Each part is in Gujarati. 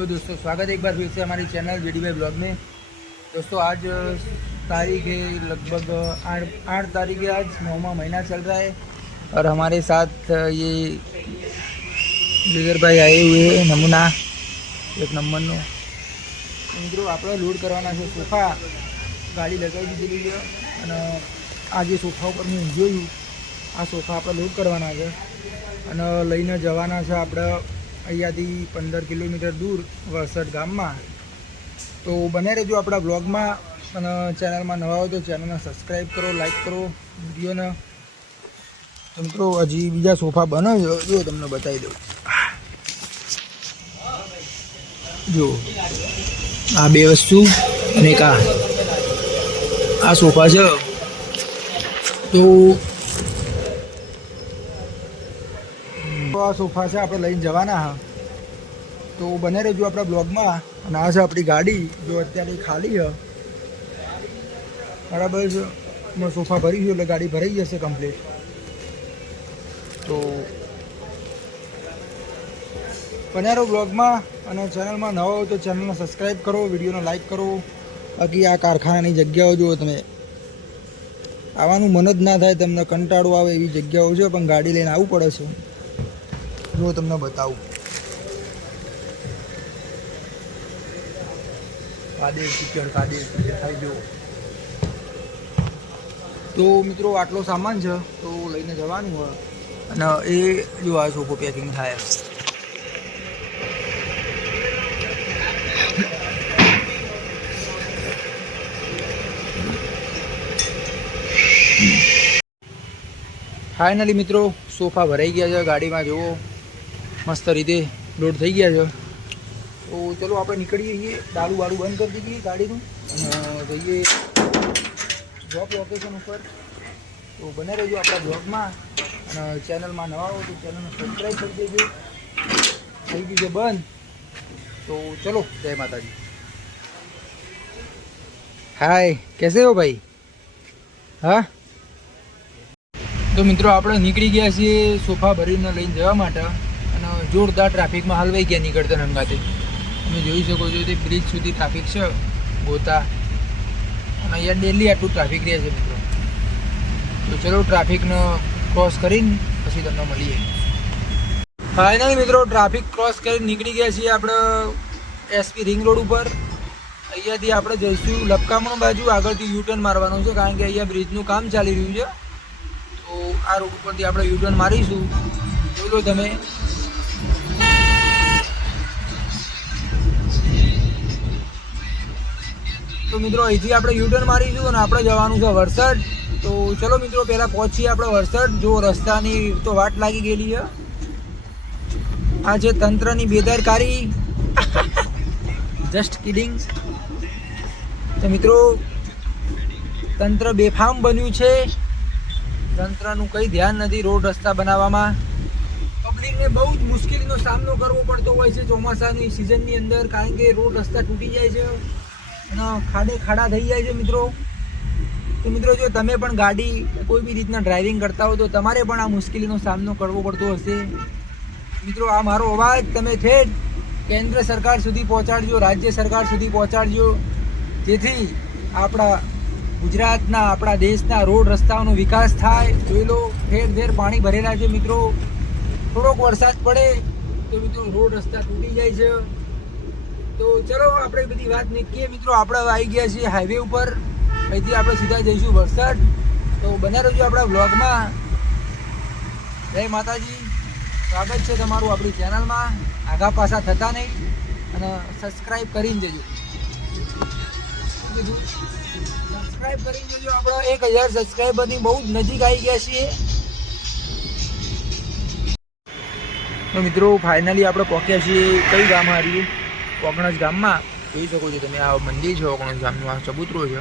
हेलो दोस्तों, स्वागत है एक बार फिर से हमारी चैनल जेडी भाई ब्लॉग में। दोस्तों आज तारीख है लगभग 8 तारीख है। आज 9वां महीना चल रहा है और हमारे साथ ये जिगर भाई आए हुए हैं। नमूना एक नंबरનો મિત્રો આપણે લોડ કરવાના છે સોફા। ગાડી લગાવી દીધેલી છે અને આ જે સોફા ઉપર હું જોયું આ સોફા આપણે લોડ કરવાના છે અને લઈને જવાના છે આપણે અહીંયાથી 15 કિલોમીટર दूर વરસદ ગામમાં। તો બને રહેજો આપણા બ્લોગમાં અને ચેનલમાં નવા હોય તો ચેનલને સબસ્ક્રાઈબ કરો, લાઈક કરો વિડીયોને। તો મિત્રો હજી બીજા સોફા બને છે, જો તમને બતાવી દઉં। જો આ બે વસ્તુ અને એક આ સોફા છે। તો આ સોફા છે આપણે લઈને જવાના હા। તો બને રહેજો આપણા બ્લોગમાં। અને આ છે આપણી ગાડી, જો અત્યારે ખાલી છે બરાબર છે। સોફા ભરી ગયો એટલે ગાડી ભરાઈ જશે કમ્પ્લીટ। તો બને રહો બ્લોગમાં અને ચેનલમાં નવા હોય તો ચેનલને સબસ્ક્રાઈબ કરો, વિડીયોને લાઈક કરો। બાકી આ કારખાનાની જગ્યાઓ જુઓ તમે, આવવાનું મન જ ના થાય, તમને કંટાળો આવે એવી જગ્યાઓ છે, પણ ગાડી લઈને આવવું પડે છે। જો તમને બતાવું કાદેર ટીચર કાદેર દેખાઈ જો। તો મિત્રો આટલો સામાન છે તો લઈને જવાનું હોય અને એ જો આ સોફો પેકિંગ થાય। ફાઇનલી મિત્રો સોફા ભરાઈ ગયા છે ગાડીમાં, જુઓ મસ્ત રીતે લોડ થઈ ગયા છે। તો ચલો આપણે નીકળીએ છીએ, ડાળું વાળું બંધ કરી દઈએ ગાડીનું અને જઈએ જોબ લોકેશન ઉપર। તો બને રહેજો આપણા બ્લોગમાં અને ચેનલમાં નવા હો તો ચેનલને સબસ્ક્રાઈબ કરી દેજો। થઈ ગયું છે બંધ। તો ચલો, જય માતાજી। હાય, કેસે હો ભાઈ? હા તો મિત્રો આપણે નીકળી ગયા છીએ સોફા ભરીને લઈને જવા માટે અને જોરદાર ટ્રાફિકમાં હલવાઈ ગયા નીકળતા રંગાતે। તમે જોઈ શકો છો તે બ્રિજ સુધી ટ્રાફિક છે ગોતા, અને અહીંયા ડેલી આટલું ટ્રાફિક રહે છે મિત્રો। તો ચલો ટ્રાફિકનો ક્રોસ કરીને પછી તમને મળીએ। ફાઇનલી મિત્રો ટ્રાફિક ક્રોસ કરીને નીકળી ગયા છીએ આપણે એસપી રિંગ રોડ ઉપર। અહીંયાથી આપણે જઈશું લપકામણ બાજુ, આગળથી યુટર્ન મારવાનું છે કારણ કે અહીંયા બ્રિજનું કામ ચાલી રહ્યું છે। તો આ રોડ ઉપરથી આપણે યુટર્ન મારીશું, જોઈ લો તમે। તો મિત્રો અહીંથી આપણે યુટર્ન મારીશું અને આપણે જવાનું છે વરસદ। તો ચલો મિત્રો પહેલાં પહોંચીએ આપણે વરસદ। જો રસ્તાની તો વાટ લાગી ગયેલી છે, આ છે તંત્રની બેદરકારી। Just kidding. તો મિત્રો તંત્ર બેફામ બન્યું છે, તંત્રનું કંઈ ધ્યાન નથી રોડ રસ્તા બનાવવામાં। પબ્લિકને બહુ જ મુશ્કેલીનો સામનો કરવો પડતો હોય છે ચોમાસાની સિઝનની અંદર, કારણ કે રોડ રસ્તા તૂટી જાય છે અને ખાડા થઈ જાય છે મિત્રો। તો મિત્રો જો તમે પણ ગાડી કોઈ બી રીતના ડ્રાઇવિંગ કરતા હો તો તમારે પણ આ મુશ્કેલીનો સામનો કરવો પડતો હશે મિત્રો। આ મારો અવાજ તમે ઠેઠ કેન્દ્ર સરકાર સુધી પહોંચાડજો, રાજ્ય સરકાર સુધી પહોંચાડજો, જેથી આપણા ગુજરાતના, આપણા દેશના રોડ રસ્તાઓનો વિકાસ થાય। જોઈ લો ઠેર ઠેર પાણી ભરેલા છે મિત્રો। થોડોક વરસાદ પડે તો મિત્રો રોડ રસ્તા તૂટી જાય છે। તો ચલો આપણે બધી વાત મૂકીએ મિત્રો, આપણે આવી ગયા છીએ હાઈવે ઉપર, અહીંથી આપણે સીધા જઈશું વરસદ। તો બને રહેજો આપણા બ્લોગમાં। જય માતાજી, સ્વાગત છે તમારું આપણી ચેનલમાં। આગા પાછા થતા નહીં અને સબસ્ક્રાઈબ કરીને જજો, સબસ્ક્રાઈબ કરીને જજો। આપણા 1000 સબસ્ક્રાઈબરની બહુ જ નજીક આવી ગયા છીએ। તો મિત્રો ફાઇનલી આપણે પહોંચ્યા છીએ કઈ ગામ આવ્યું? ઓગણજ ગામમાં। જોઈ શકો છો તમે, આ મંદિર છે ઓગણજ ગામનું, આ ચબૂતરો છે।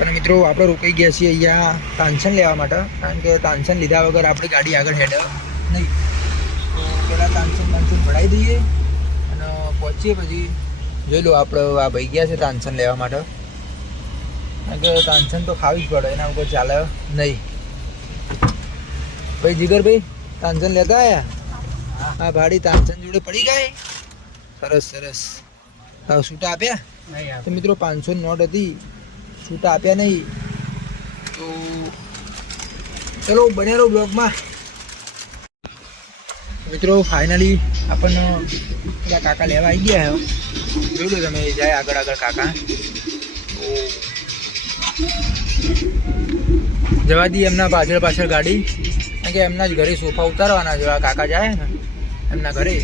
અને મિત્રો આપણે રોકાઈ ગયા છીએ અહીંયા તાનસેન લેવા માટે, કારણ કે તાનસેન લીધા વગર આપણી ગાડી આગળ હેડે નહીં। તો પહેલાં તાનસેન ભરાઈ દઈએ અને પહોંચીએ પછી જોઈ લો આપણે આ ભાઈ ગયા છે તાનસેન લેવા માટે, કારણ કે તાનસેન તો ખાવી જ પડે, એના વગર ચાલે નહીં। ભાઈ જીગરભાઈ તાનસેન લેતા આવ્યા? હા ભાડી તાનસેન જોડે પડી ગઈ। સરસ સરસ. છૂટા આપ્યા તો મિત્રો 500 નોટ હતી, છૂટા આપ્યા નહીં. તો ચલો બન્યા રહો બ્લોગમાં. મિત્રો ફાઇનલી આપણને પેલા કાકા લેવા આવી ગયા હે. જોઈ લો તમે, જાય આગળ આગળ કાકા. તો જવા દઈએ એમના પાછળ પાછળ ગાડી, કારણ કે એમના જ ઘરે સોફા ઉતારવાના જેવા કાકા જાય ને એમના ઘરે.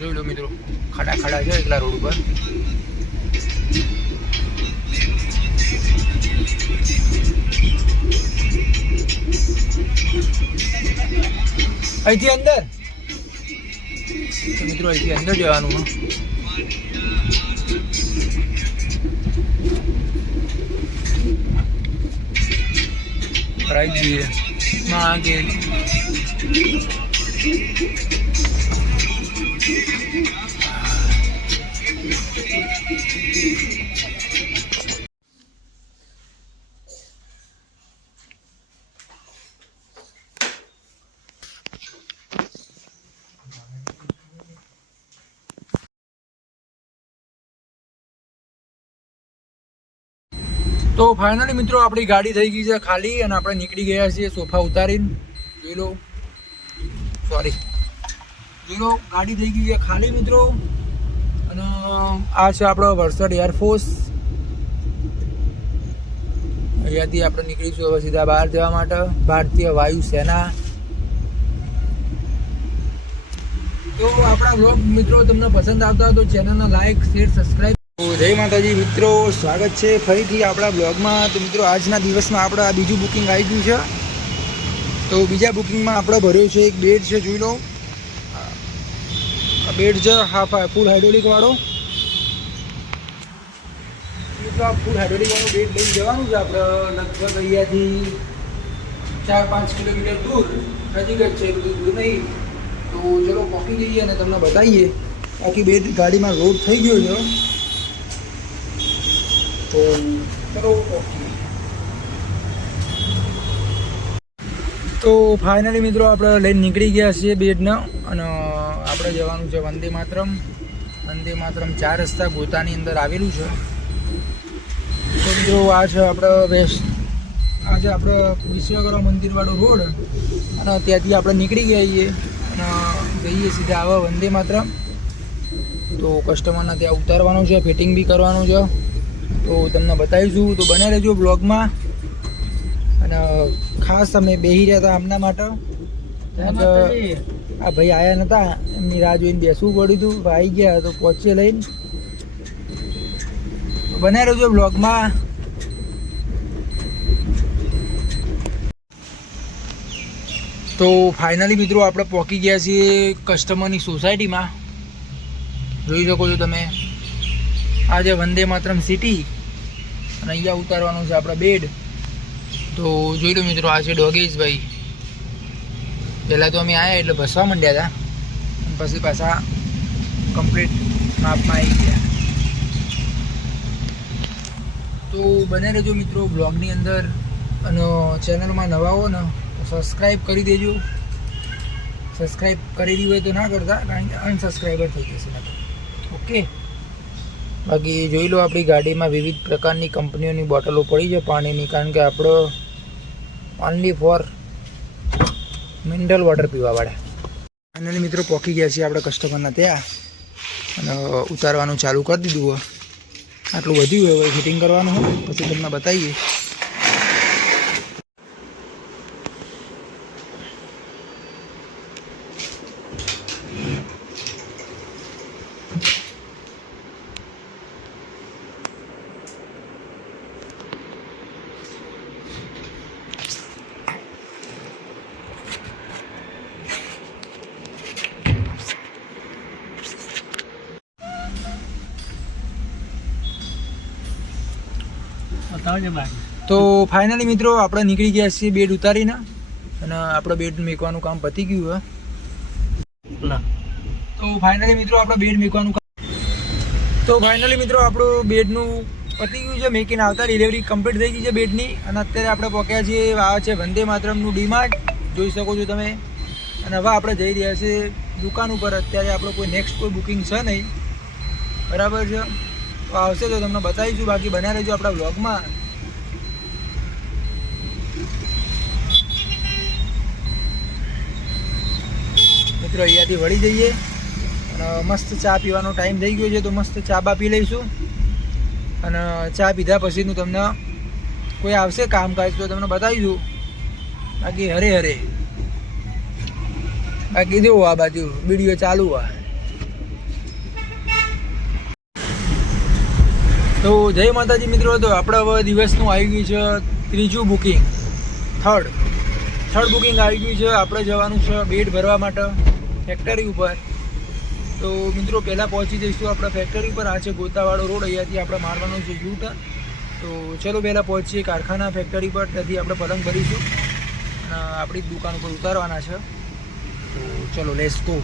જોઈ લો મિત્રો, ખાડા ખાડા છે એકલા રોડ ઉપર. અહીંથી અંદર મિત્રો, અહીંથી અંદર જવાનું. કરાવી દઈએ માં કે તો ફાઇનલી મિત્રો આપણી ગાડી થઈ ગઈ છે ખાલી અને આપણે નીકળી ગયા છીએ સોફા ઉતારીને. જોઈ લો, સોરી, જોઈ લો ગાડી થઈ ગઈ છે ખાલી મિત્રો. અને આ છે આપણો વલસાડ એરફોર્સ. અહીંયાથી આપણે નીકળીશું હવે સીધા બહાર જવા માટે, ભારતીય વાયુ સેના. તો આપણા બ્લોગ મિત્રો તમને પસંદ આવતા હોય તો ચેનલને લાઈક શેર સબસ્ક્રાઈબ. જય માતાજી મિત્રો, સ્વાગત છે ફરીથી આપણા બ્લોગમાં. તો મિત્રો આજના દિવસમાં આપણે આ બીજું બુકિંગ આવી ગયું છે. તો બીજા બુકિંગમાં આપણે ભર્યો છે એક બેડ છે. જોઈ લો આ બેડ છે હાફ ફૂલ હાઇડ્રોલિક વાળો. મિત્રો આ ફૂલ હાઇડ્રોલિક વાળો બેડ લઈને જવાનું છે આપણે લગભગ અહીંયાથી 4-5 કિલોમીટર દૂર. નજીક જ છે, એટલું દૂર નહીં. તો ચલો પહોંચી જઈએ અને તમને બતાવીએ. બાકી બેડ ગાડીમાં લોડ થઈ ગયો છે. તો ચલો તો ફાઇનલી મિત્રો આપણે લઈને નીકળી ગયા છીએ બેડને. અને આપણે જવાનું છે વંદે માતરમ. વંદે માતરમ 4 રસ્તા ગોતાની અંદર આવેલું છે. તો મિત્રો આ છે આપણે આ છે આપણે વિશ્વકર્મા મંદિરવાળો રોડ. અને ત્યાંથી આપણે નીકળી ગયા છીએ અને જઈએ સીધા આવા વંદે માતરમ. તો કસ્ટમરના ત્યાં ઉતારવાનું છે, ફિટિંગ બી કરવાનું છે. તો તમને બતાવીશું, તો બને રહેજો બ્લોગમાં. અને ખાસ અમે બેસી રહ્યા હતા આમના માટે, આ ભાઈ આવ્યા નહોતા, એમની રાહ જોઈને બેસવું પડ્યું હતું. આવી ગયા તો પહોંચે લઈને. તો બને રહેજો બ્લોગમાં. તો ફાઇનલી મિત્રો આપણે પહોંચી ગયા છીએ કસ્ટમરની સોસાયટીમાં. જોઈ શકો છો તમે, આ છે વંદે માતરમ સિટી અને અહીંયા ઉતારવાનું છે આપણા બેડ. તો જોઈ લો મિત્રો, આ છે ડોગેશ ભાઈ. પહેલાં તો અમે આવ્યા એટલે ભસવા માંડ્યા હતા, પછી પાછા કમ્પ્લીટ માપમાં આવી ગયા. તો બને રહેજો મિત્રો બ્લોગની અંદર. અને ચેનલમાં નવા હો ને સબસ્ક્રાઈબ કરી દેજો. સબસ્ક્રાઈબ કરી દીધું હોય તો ના કરતા, કારણ કે અનસબસ્ક્રાઈબર થઈ જશે. ઓકે, બાકી જોઈ લો આપણી ગાડીમાં વિવિધ પ્રકારની કંપનીઓની બોટલો પડી છે પાણીની, કારણ કે આપણો ઓનલી ફોર મિનરલ વોટર પીવાવાળા. ફાઇનલી મિત્રો પહોંચી ગયા છીએ આપણે કસ્ટમરના ત્યાં અને ઉતારવાનું ચાલુ કરી દીધું હોય. આટલું વધ્યું હોય, હવે ફિટિંગ કરવાનું હોય, પછી તમને બતાવીએ. તો ફાઇનલી મિત્રો આપણે નીકળી ગયા છીએ બેડ ઉતારીને અને આપણે બેડ મેકવાનું કામ પતી ગયું હોય. તો ફાઇનલી મિત્રો આપણે બેડ મેકવાનું આપણું બેડનું પતી ગયું છે. મેકીને આવતા ડિલિવરી કમ્પ્લીટ થઈ ગઈ છે બેડની. અને અત્યારે આપણે પહોંચ્યા છીએ આ છે વંદે માતરમનું ડીમાર્ટ, જોઈ શકો છો તમે. અને હવે આપણે જઈ રહ્યા છીએ દુકાન ઉપર અત્યારે આપણો કોઈ નેક્સ્ટ કોઈ બુકિંગ છે નહીં, બરાબર છે. તો આવશે તો તમને બતાવીશું, બાકી બન્યા રહેજો આપણા વ્લોગમાં. મિત્રો અહીંયાથી વળી જઈએ અને મસ્ત ચા પીવાનો ટાઈમ થઈ ગયો છે, તો મસ્ત ચા બા પી લઈશું. અને ચા પીધા પછીનું તમને કોઈ આવશે કામકાજ તો તમને બતાવીશું. બાકી હરે હરે બાકી જો આ બાજુ વિડીયો ચાલુ હોય. તો જય માતાજી મિત્રો. તો આપણે હવે દિવસનું આવી ગયું છે ત્રીજું બુકિંગ, થર્ડ બુકિંગ આવી ગયું છે. આપણે જવાનું છે બેડ ભરવા માટે ફેક્ટરી ઉપર. તો મિત્રો પહેલાં પહોંચી જઈશું આપણે ફેક્ટરી ઉપર. આ છે ગોતાવાળો રોડ, અહીંયાથી આપણે મારવાનો છે યુ ટર્ન. તો ચલો પહેલાં પહોંચીએ કારખાના ફેક્ટરી પર, ત્યાંથી આપણે પલંગ ભરીશું અને આપણી જ દુકાન ઉપર ઉતારવાના છે. તો ચલો લેટ્સ ગો.